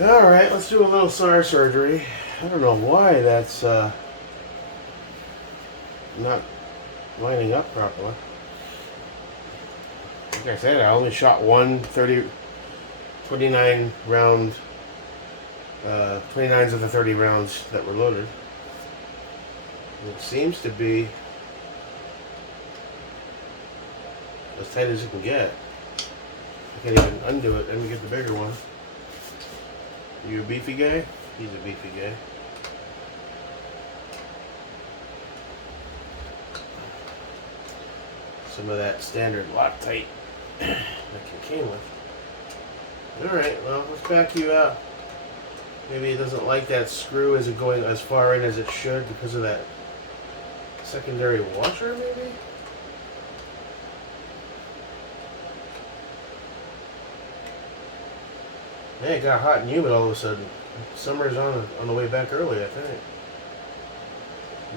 Alright, let's do a little Sar surgery. I don't know why that's not lining up properly. Like I said, I only shot one 29 round, 29s of the 30 rounds that were loaded. And it seems to be as tight as it can get. I can't even undo it. Let me get the bigger one. You a beefy guy? He's a beefy guy. Some of that standard Loctite that you came with. Alright, well, let's back you out. Maybe it doesn't like that screw as it going as far in as it should because of that secondary washer, maybe? Hey, it got hot and humid all of a sudden. Summer's on the way back early, I think.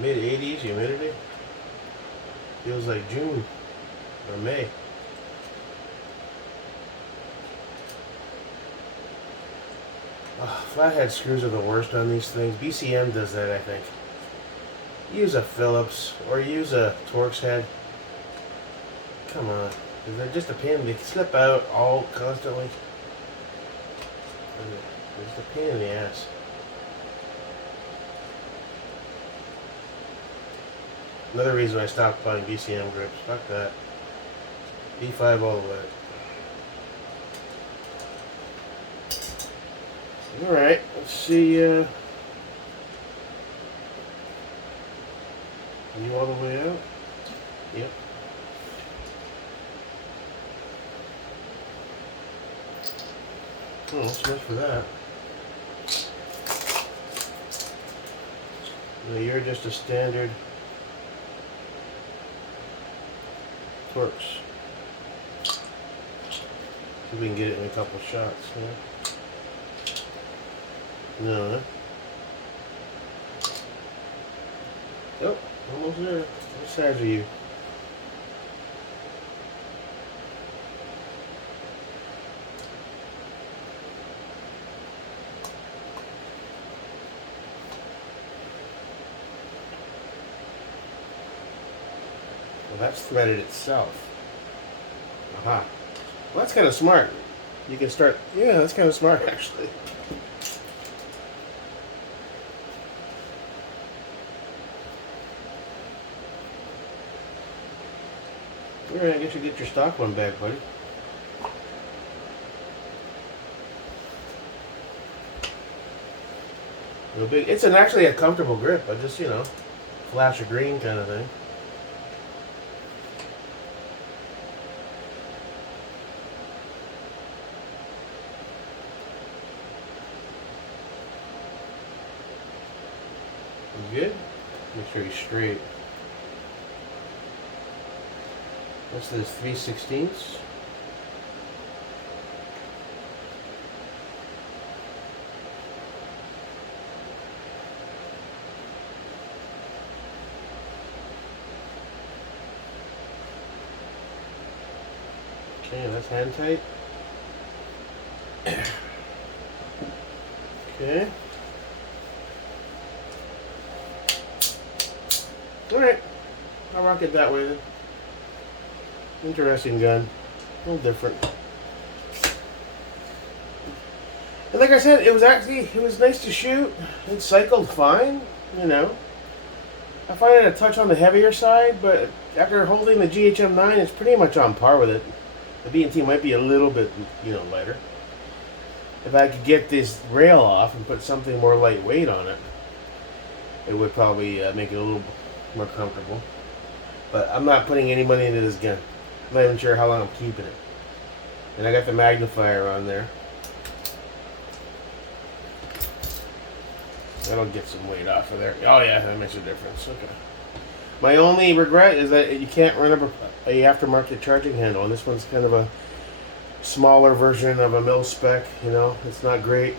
Mid-80s humidity. Feels like June or May. Oh, flathead screws are the worst on these things. BCM does that, I think. Use a Phillips or use a Torx head. Come on. They're just a pain. They slip out all constantly. It's a pain in the ass. Another reason I stopped buying BCM grips. Fuck that. B5 all the way. Alright, let's see. You all the way out? Yep. Oh, so much for that. No, you're just a standard Torx. See if we can get it in a couple shots. No, huh? Oh, almost there. What size are you? Well, that's threaded itself. Aha. Well, that's kind of smart. You can start. Yeah, that's kind of smart, actually. Alright, I guess you get your stock one back, buddy. No big. It's actually a comfortable grip. I just, flash of green kind of thing. You good? Make sure he's straight. What's this, 3/16? Okay, that's hand tight. Okay. Alright. I'll rock it that way then. Interesting gun. A little different. And like I said, it was nice to shoot. It cycled fine, I find it a touch on the heavier side, but after holding the GHM9, it's pretty much on par with it. The B&T might be a little bit, lighter. If I could get this rail off and put something more lightweight on it, it would probably make it a little more comfortable. But I'm not putting any money into this gun. I'm not even sure how long I'm keeping it. And I got the magnifier on there. That'll get some weight off of there. Oh yeah, that makes a difference. Okay. My only regret is that you can't run up a aftermarket charging handle, and this one's kind of a smaller version of a mil spec. It's not great.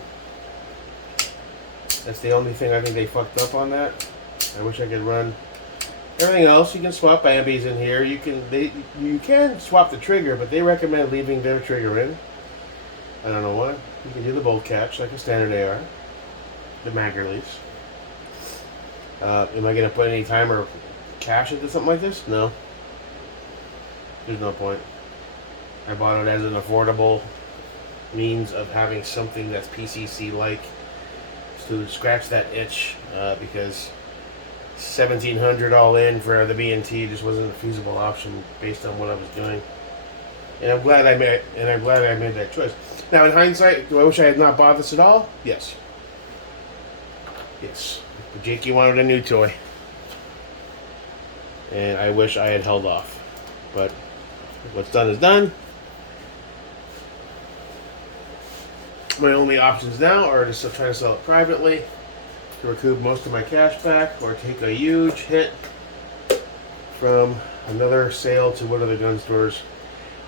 That's the only thing I think they fucked up on that. I wish I could run everything else. You can swap ambies in here. You can swap the trigger, but they recommend leaving their trigger in. I don't know why. You can do the bolt catch like a standard AR, the mag release. Am I going to put any time or cash into something like this? No. There's no point. I bought it as an affordable means of having something that's PCC-like to scratch that itch, because $1,700 all in for the B&T just wasn't a feasible option based on what I was doing. And I'm glad I made that choice. Now, in hindsight, do I wish I had not bought this at all? Yes. Yes. But Jakey wanted a new toy. And I wish I had held off. But what's done is done. My only options now are to try to sell it privately to recoup most of my cash back, or take a huge hit from another sale to one of the gun stores,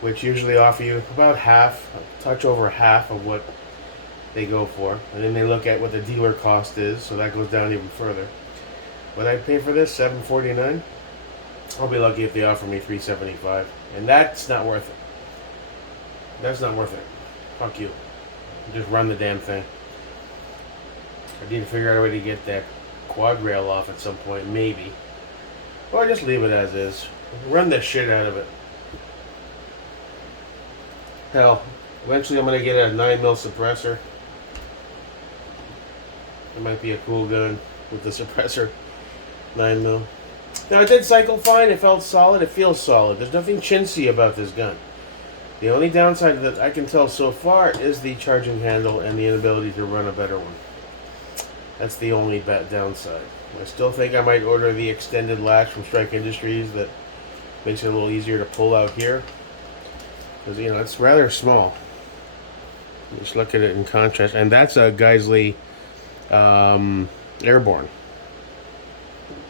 which usually offer you about half, a touch over half of what they go for. And then they look at what the dealer cost is, so that goes down even further. What I pay for this, $749. I'll be lucky if they offer me $375, and that's not worth it. That's not worth it. Fuck you. Just run the damn thing. I need to figure out a way to get that quad rail off at some point, maybe. Or just leave it as is. Run the shit out of it. Hell, eventually I'm going to get a 9mm suppressor. It might be a cool gun with the suppressor. 9mm. Now, it did cycle fine. It felt solid. It feels solid. There's nothing chintzy about this gun. The only downside that I can tell so far is the charging handle and the inability to run a better one. That's the only downside. I still think I might order the extended latch from Strike Industries that makes it a little easier to pull out here. Because, you know, it's rather small. Just look at it in contrast. And that's a Geisley Airborne.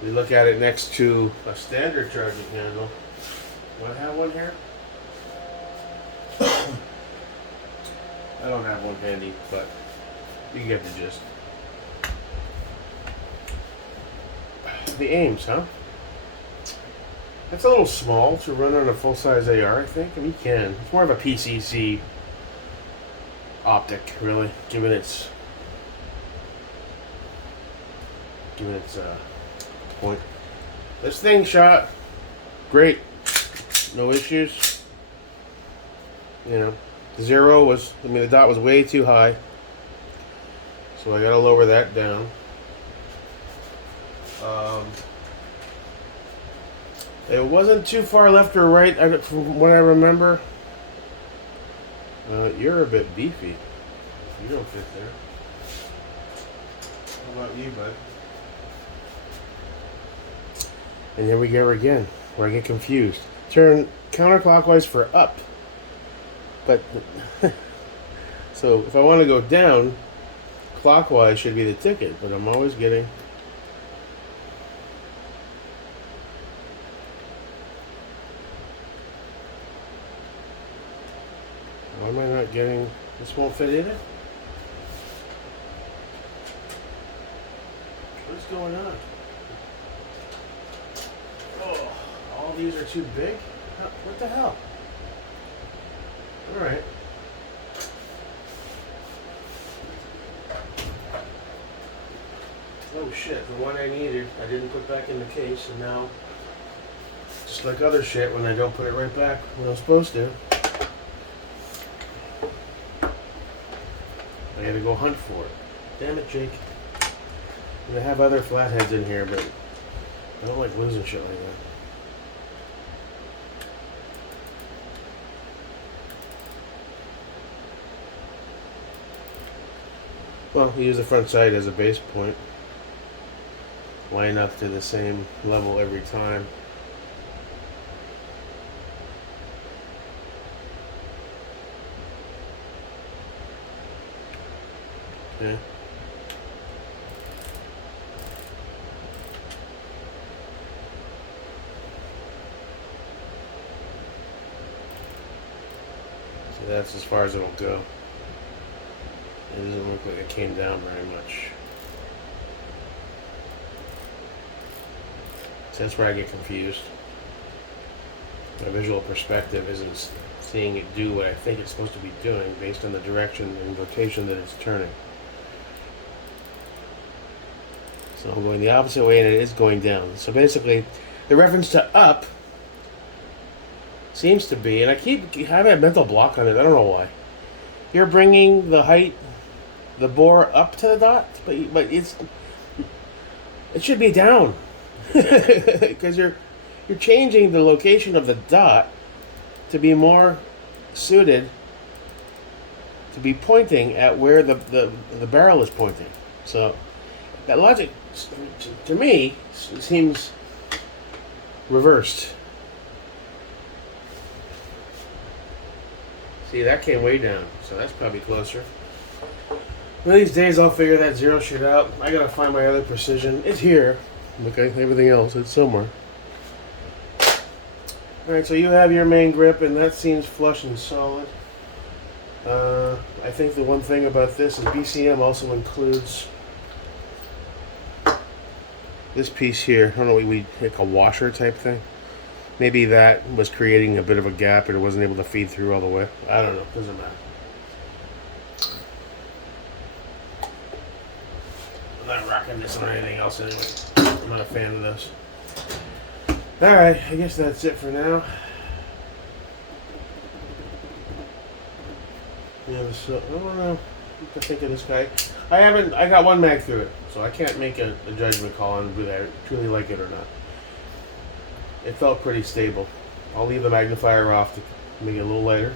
We look at it next to a standard charging handle. Do I have one here? I don't have one handy, but you get the gist. The Ames, huh? That's a little small to run on a full-size AR, I think. I mean, you can. It's more of a PCC optic, really, given its point. This thing shot great. No issues. You know, the dot was way too high. So I gotta lower that down. It wasn't too far left or right from what I remember. You're a bit beefy. You don't fit there. How about you, bud? And here we go again, where I get confused. Turn counterclockwise for up. But, so if I want to go down, clockwise should be the ticket, but I'm always getting... Why am I not getting... This won't fit in it? What's going on? Oh, all these are too big? What the hell? Alright. Oh shit, the one I needed, I didn't put back in the case, and now, just like other shit, when I don't put it right back when I'm supposed to, I gotta go hunt for it. Damn it, Jake. I have other flatheads in here, but I don't like losing shit like that. Well, use the front sight as a base point. Line up to the same level every time. Okay. So that's as far as it'll go. It doesn't look like it came down very much. So that's where I get confused. my visual perspective isn't seeing it do what I think it's supposed to be doing based on the direction and rotation that it's turning. So I'm going the opposite way and it is going down. So basically, the reference to up seems to be, and I keep having a mental block on it, I don't know why. You're bringing the height, the bore up to the dot, but it should be down. Because you're changing the location of the dot to be more suited to be pointing at where the barrel is pointing. So that logic, to me, seems reversed. See, that came way down, so that's probably closer. One of these days I'll figure that zero shit out. I gotta find my other precision. It's here. Okay, everything else, it's somewhere. Alright, so you have your main grip, and that seems flush and solid. I think the one thing about this is BCM also includes this piece here. I don't know, like a washer type thing. Maybe that was creating a bit of a gap and it wasn't able to feed through all the way. I don't know, doesn't matter. I'm not rocking this or anything else anyway. I'm not a fan of this. Alright, I guess that's it for now. Yeah, so, I don't know what to think of this guy. I got one mag through it, so I can't make a judgment call on whether I truly like it or not. It felt pretty stable. I'll leave the magnifier off to make it a little lighter.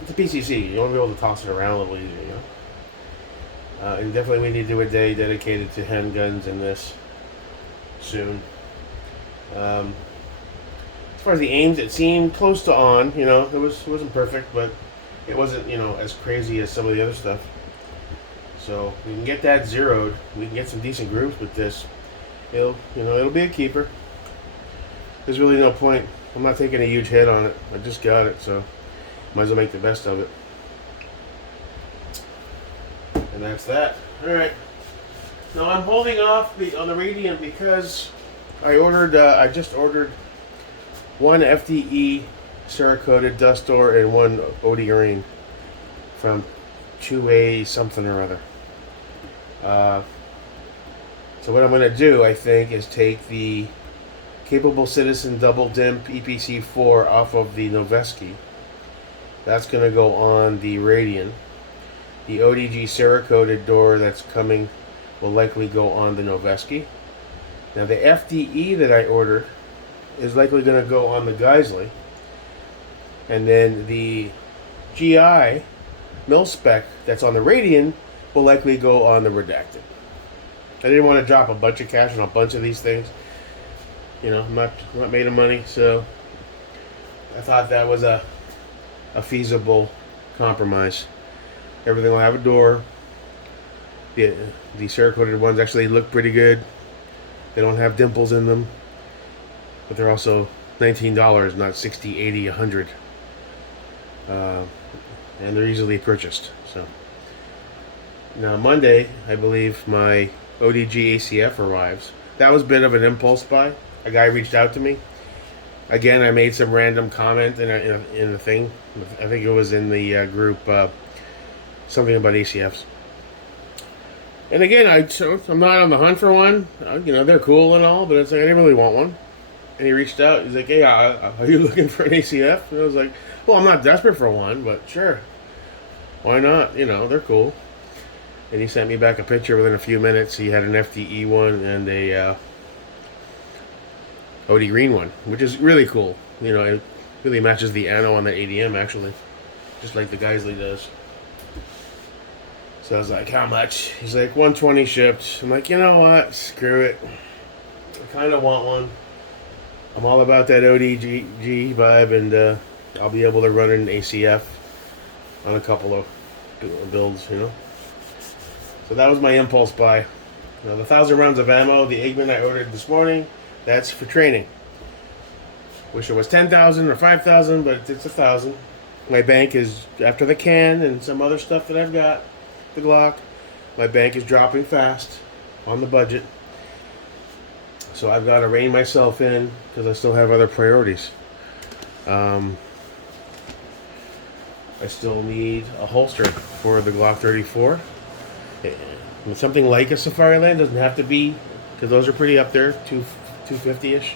It's a PCC. You want to be able to toss it around a little easier, you know? And definitely we need to do a day dedicated to handguns in this soon. As far as the aims, it seemed close to on. You know, it wasn't perfect, but it wasn't, you know, as crazy as some of the other stuff. So we can get that zeroed. We can get some decent groups with this. It'll be a keeper. There's really no point. I'm not taking a huge hit on it. I just got it, so might as well make the best of it. And that's that. All right. Now I'm holding off on the Radiant because I just ordered one FDE Cerakoted dust door and one OD green from 2A something or other. So what I'm going to do, I think, is take the Capable Citizen Double Dimp EPC4 off of the Noveski. That's going to go on the Radian. The ODG Cerakoted door that's coming will likely go on the Noveski. Now the FDE that I ordered is likely going to go on the Geisley. And then the GI mil-spec that's on the Radian will likely go on the Redacted. I didn't want to drop a bunch of cash on a bunch of these things. You know, I'm not made of money, so I thought that was a feasible compromise. Everything will have a door. The Cerakoted ones actually look pretty good. They don't have dimples in them, but they're also $19, not $60, $80, $100. And they're easily purchased. So now Monday, I believe my ODG ACF arrives. That was a bit of an impulse buy. A guy reached out to me. Again, I made some random comment in a thing. I think it was in the group, something about ACFs. And again, I'm not on the hunt for one. You know, they're cool and all, but it's like I didn't really want one. And he reached out. He's like, "Hey, are you looking for an ACF?" And I was like, "Well, I'm not desperate for one, but sure, why not? You know, they're cool." And he sent me back a picture within a few minutes. He had an FDE one and a OD green one, which is really cool. You know, it really matches the ano on the ADM actually, just like the Geisley does. So I was like, "How much?" He's like, "120 shipped." I'm like, "You know what? Screw it. I kind of want one. I'm all about that ODG vibe, and I'll be able to run an ACF on a couple of builds, you know." So that was my impulse buy. Now, the 1,000 rounds of ammo, the Eggman I ordered this morning, that's for training. Wish it was 10,000 or 5,000, but it's 1,000. My bank is, after the can and some other stuff that I've got, the Glock, my bank is dropping fast on the budget. So I've got to rein myself in because I still have other priorities. I still need a holster for the Glock 34. Something like a Safariland, doesn't have to be, because those are pretty up there, 250-ish.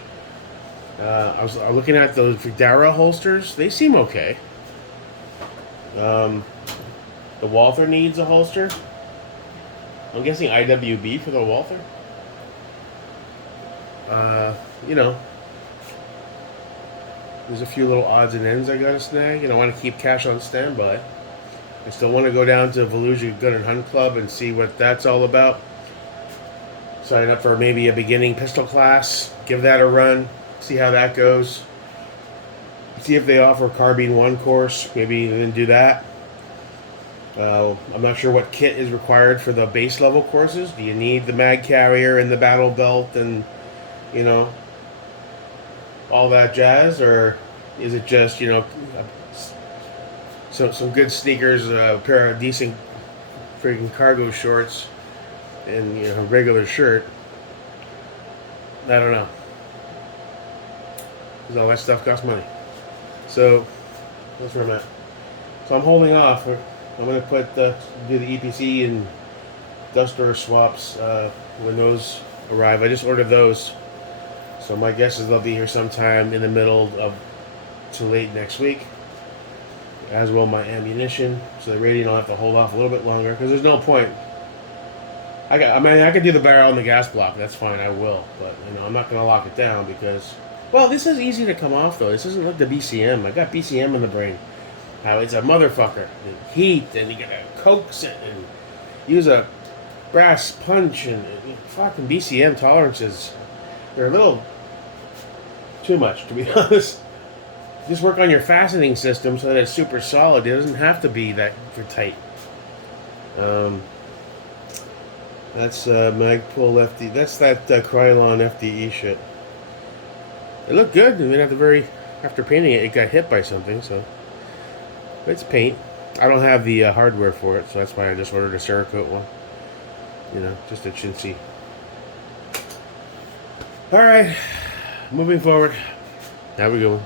I was looking at those Vidara holsters. They seem okay. The Walther needs a holster. I'm guessing IWB for the Walther. You know, there's a few little odds and ends I gotta snag, and I want to keep cash on standby. I still want to go down to Volusia Gun and Hunt Club and see what that's all about. Sign up for maybe a beginning pistol class, give that a run, see how that goes. See if they offer Carbine 1 course, maybe then do that. I'm not sure what kit is required for the base level courses. Do you need the mag carrier and the battle belt and, you know, all that jazz? Or is it just, you know, some good sneakers, a pair of decent freaking cargo shorts, and, you know, a regular shirt? I don't know. Because all that stuff costs money. So, that's where I'm at. So I'm holding off. I'm going to do the EPC and dust door swaps when those arrive. I just ordered those. So my guess is they'll be here sometime in the middle of to late next week. As will my ammunition. So the Radiant will have to hold off a little bit longer because there's no point. I could do the barrel and the gas block. That's fine. I will. But, you know, I'm not going to lock it down because... Well, this is easy to come off, though. This isn't like the BCM. I got BCM in the brain. How it's a motherfucker. And heat, and you gotta coax it, and use a brass punch, and fucking BCM tolerances. They're a little too much, to be honest. Just work on your fastening system so that it's super solid. It doesn't have to be that tight. That's Magpul FD. That's that Krylon FDE shit. It looked good. And then after painting it, it got hit by something. So it's paint. I don't have the hardware for it, so that's why I just ordered a Cerakote one. You know, just a chintzy. All right, moving forward. How we going?